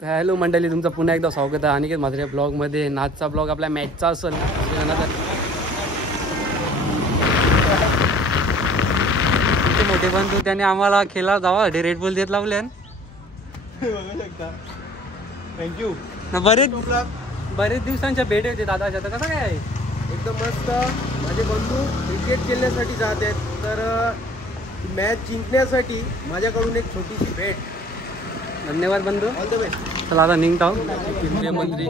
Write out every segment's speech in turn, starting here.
Hello मंडळी, तुमचं पुन्हा एकदा स्वागत आहे अनिकेत म्हात्रे ब्लॉगमध्ये. नाचचा ब्लॉग आपल्या मॅचचा असेल ना. मोठे बंधू त्याने आम्हाला खेळा जावासाठी रेड बुल देत लावले. थँक्यू. बरेच दिवसांच्या भेट होते दादाच्या. तर कसं काय एकदम मस्त. माझे बंधू क्रिकेट खेळण्यासाठी जात आहेत, तर मॅच जिंकण्यासाठी माझ्याकडून एक छोटीशी भेट. धन्यवाद बंधू. All the best. चला आता निघतो. केंद्रीय मंत्री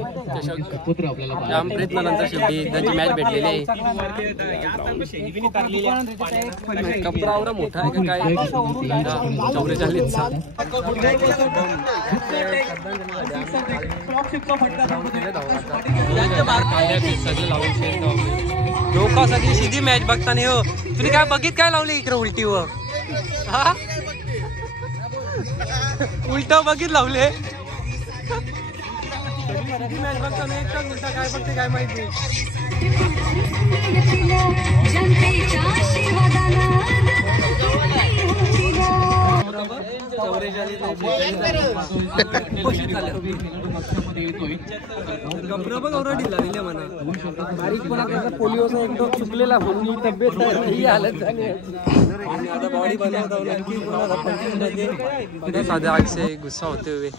जाम प्रयत्नानंतर शेवटी त्यांची मॅच भेटलेली आहे. कपडावर मोठा आहे का काय 44. लोक सगळी सीधी मॅच बघताना हो. तुम्ही काय बघित काय लावली इकडे उलटी व उलट बघित लावले. मॅच बघताना एकटाच उलटा काय बघते काय माहिती. कपडा बघ औरडीला दिले म्हणा. बारीकपणा त्याचा पोलिओचा एकदम चुकलेला म्हणून तब्येत ही हालत झाली. आता बॉडी बनवता साध्या आग से गुस्सा होते हुए.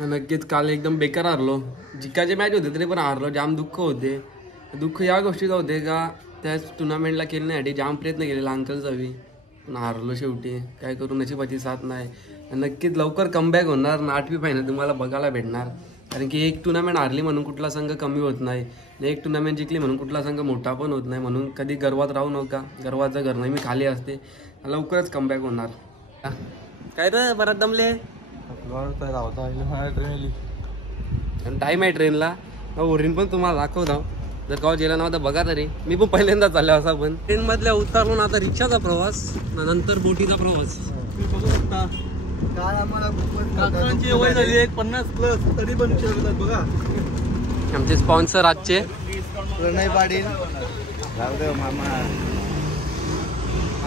नक्कीच काल एकदम बेकार हारलो. जिकाचे मॅच होते तरी पण हारलो. जाम दुःख होते. दुःख या गोष्टीचं होते का त्याच टुर्नामेंटला खेळण्यासाठी जाम प्रयत्न केलेला अंकलचा बी, पण हारलो शेवटी. काय करू, नशिबाची साथ नाही. नक्कीच लवकर कमबॅक होणार. 8वी फायनल तुम्हाला बघायला भेटणार. कारण की एक टुर्नामेंट हारली म्हणून कुठला संघ कमी होत नाही, एक टुर्नामेंट जिंकली म्हणून कुठला संघ मोठा पण होत नाही. म्हणून कधी गर्वात राहू नका. गर्वाचं घर नेहमी खाली असते. लवकरच कमबॅक होणार. काय तर बरात दमले. टाईम आहे ट्रेनला. ओरिन पण तुम्हाला दाखवतो. जर का गेला नव्हता बघा तरी. मी पण पहिल्यांदा चाललो असा. पण ट्रेन मधल्या उतरलो आता रिक्षाचा प्रवास, नंतर बोटीचा प्रवास. बघू शकता काय आम्हाला वय झाली 50+ तरी पण विचारतात बघा. आमचे स्पॉन्सर आजचे प्रणय पाटील, रावदेव मामा.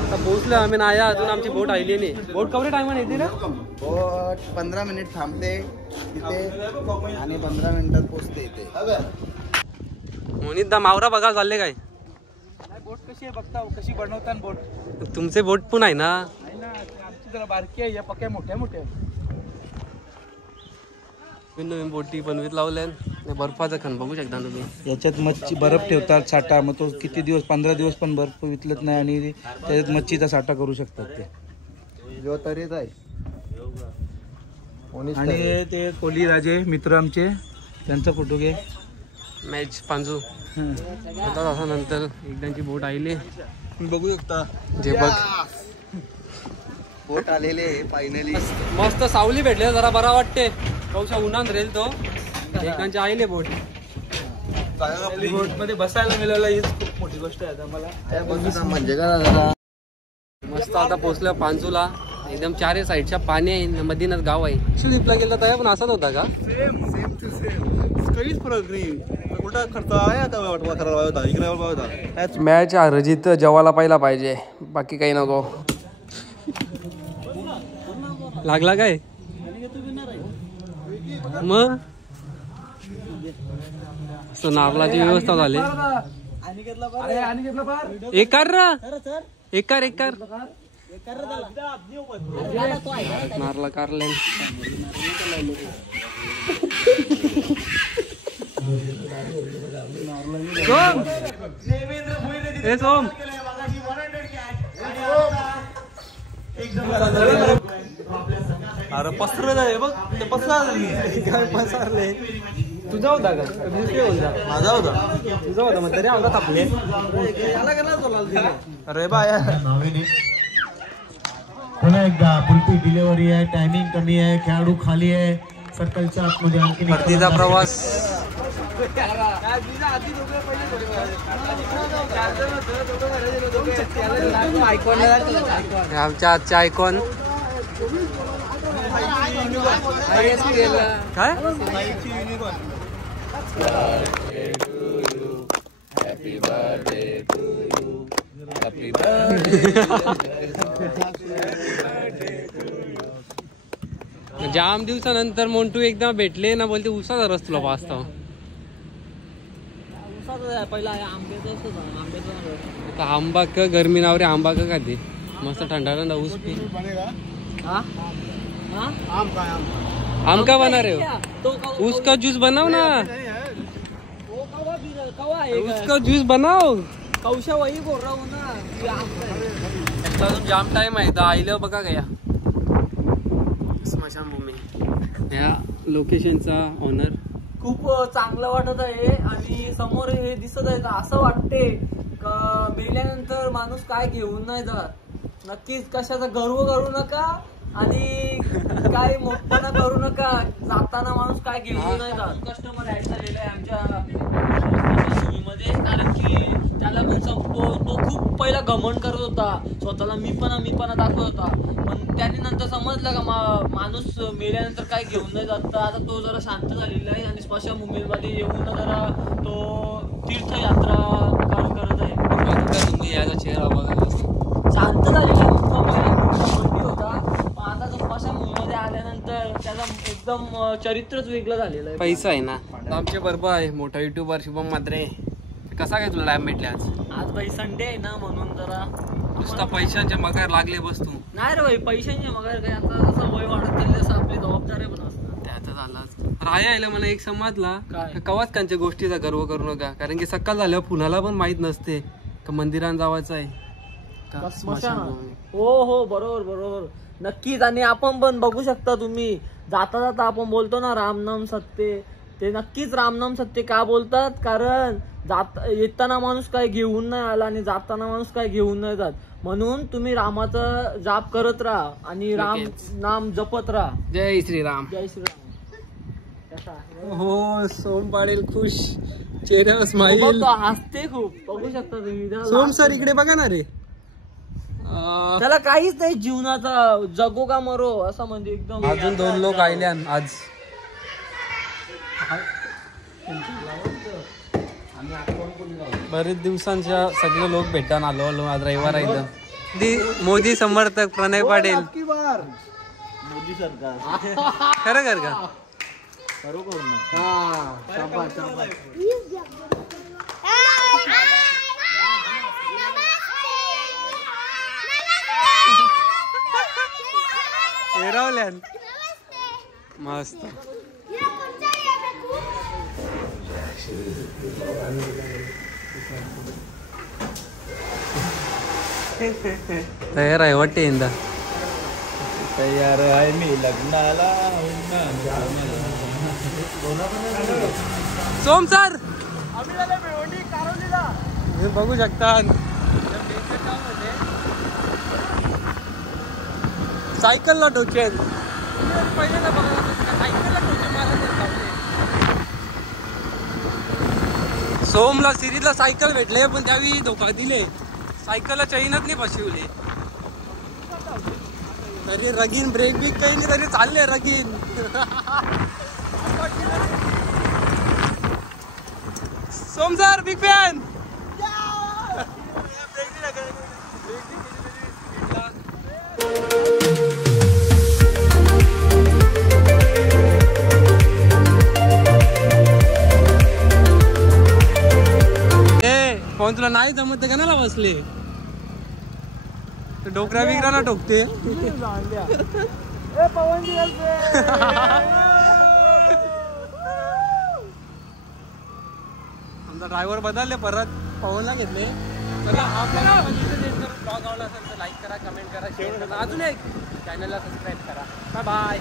आता पोहोचलो आम्ही. नाही अजून आमची बोट आली नाही. बोट कवरे टायमान येते ना. बोट 15 मिनिट थांबते तिथे आणि 15 मिनिटात पोहोचते इथे. म्हणून मावरा बघा चालले काय. बोट कशी आहे बघता, कशी बनवतात बोट. तुमचे बोट पण आहे ना. आमची जरा बारकी आहे, या पक्या मोठ्या मोठ्या. नवीन बोटी बनवीत लावल्या. बर्फाचा खण बघू शकता तुम्ही. याच्यात मच्छी बर्फ ठेवतात साठा. मग तो किती दिवस, 15 दिवस पण बर्फ वितलत नाही आणि त्याच्यात मच्छीचा साठा करू शकतात ते. आणि ते कोली राजे मित्र आमचे, त्यांचा फोटो घे. मॅच पांजू होता असा. नंतर एकदाची बोट आली बघू शकता. जे बघ बोट आलेले फायनली. मस्त सावली भेटले, जरा बरा वाटते. पावसा उन्हात राहील तो. एकांचे आईले बोट. बोट मध्ये बसायला मिळालं हीच खूप मोठी गोष्ट आहे आम्हाला. म्हणजे का मस्त आता पोहोचलं पांजूला. एकदम चारही साईडच्या पाणी आहे. मधीनच गाव आहे. ट्रिपला गेला तर पण असाच होता का. Same to same. काहीच फरक नाही. उलटा खर्च आहे आता होता इकडे होता. मॅच रजित जेवायला पाहिला पाहिजे, बाकी काही नको. लागला काय मग. नारळाची व्यवस्था झाली. एकार नारळा कारले. सोम अरे पसरलं आहे बघ ते. पसरले. तुझा होता का माझा होता. तुझा होता मग तरी आमचा तापले. अरे बाय. पुन्हा एकदा पुलटी डिलिव्हरी आहे. टायमिंग कमी आहे. खेळाडू खाली आहे. सर्कलच्या आतमध्ये आणखी परतीचा प्रवास आमच्या आजच्या आयकॉन काय जाम दिवसानंतर मोंटू एकदा भेटले ना, बोलते उसाचा रस तुला पाचता पहिला आंबा का गरमी नाव रे आंबा का ते मस्त ठंडा ठंडा ऊस पी आम का बना रहे हो उसका जूस बनाओ ना उसका जूस बनाओ कौशा वही बोल रहा हूँ ना जाम टाइम आहे तर आईला बघा गया स्मशानभूमी या लोकेशनचा ऑनर खूप चांगलं वाटत आहे आणि समोर हे दिसत आहे असं वाटते का मेल्यानंतर माणूस काय घेऊन नाही जात. नक्कीच कशाचा गर्व करू नका आणि काय मोठपणा करू नका. जाताना माणूस काय घेऊन नाही जात. कस्टमर ऍड झालेला आहे आमच्या मध्ये कारण की त्याला पण तो खूप पहिला घमंड करत होता स्वतःला मीपणा दाखवत होता. पण त्याने नंतर समजलं का माणूस मेल्यानंतर काय घेऊन नाही जात. तर आता तो जरा शांत झालेला आहे आणि स्मशानभूमीमध्ये येऊन जरा तो तीर्थयात्रा करत आहे. तुम्ही याचा चेहरा बघायला शांत झालेला घमंडी होता. पण आता तो स्मशानभूमीमध्ये आल्यानंतर त्याचा एकदम चरित्रच वेगळं झालेलं आहे. पैसा आहे ना. आमचे बरोबर आहे मोठा युट्यूबर शुभम मात्रे. कसा काय तुला टाइम भेटले आज भाई संडे आहे ना म्हणून जरा नुसता पैशांचे मगार लागले बस तू नाही रे भाई पैशांचे मगार काय आता जसं वय वाढत चालले तसं आपली जबाबदारी पण असतात. त्याचा झालाच राहायला मला एक समजला काय? कवाच त्यांच्या गोष्टीचा गर्व करू नका कारण की सकाळ झाल्यावर पुण्याला पण माहित नसते का मंदिरात जावायचं आहे का स्मशानभूमी. हो बरोबर नक्कीच. आणि आपण पण बघू शकता तुम्ही जाता आपण बोलतो ना रामनाम सत्य. ते नक्कीच रामनाम सत्य का बोलतात कारण येताना माणूस काय घेऊन नाही आला आणि जाताना माणूस काय घेऊन नाही जात. म्हणून तुम्ही रामाचा जाप करत राहा आणि राम नाम जपत राहा. जय श्रीराम. जय श्रीराम. हो सोम पाडेल खुश चेहरा स्माईल हसते खूप बघू शकता तुम्ही. सोम सर इकडे बघा ना रे. त्याला काहीच नाही जीवनाचा जगो का मरो असं म्हणजे एकदम. अजून 2 लोक आले आज. बरेच दिवसांच्या सगळे लोक भेटान आलो आज रविवार आहे. मोदी समर्थक प्रणय पाटील मोदी सरकार खरं कर का बरोबर ना. हेरावल्यान मस्त. तयार आहे वाटते यंदा. तयार आहे मी लग्नाला. सोम सर बघू शकता सायकलला टोचेल पहिल्यांदा सायकलला टोचे मारत. सोमला सिरीजला सायकल भेटले पण त्यावेळी धोका दिले. सायकलला चैनच नाही फसवले तरी रगीन ब्रेक बिक काही नाही तरी चालले रगीन. सोम सर बिग फॅन. पण तुला नाही जमत का ना बसले डोकऱ्या बिकऱ्याला ठोकते. आमचा ड्रायव्हर बदलले परत पवनला घेतले. चला आपल्याला ब्लॉग आवडला असेल तर लाईक करा कमेंट करा शेअर करा. अजून एक चॅनलला सबस्क्राईब करा. बाय.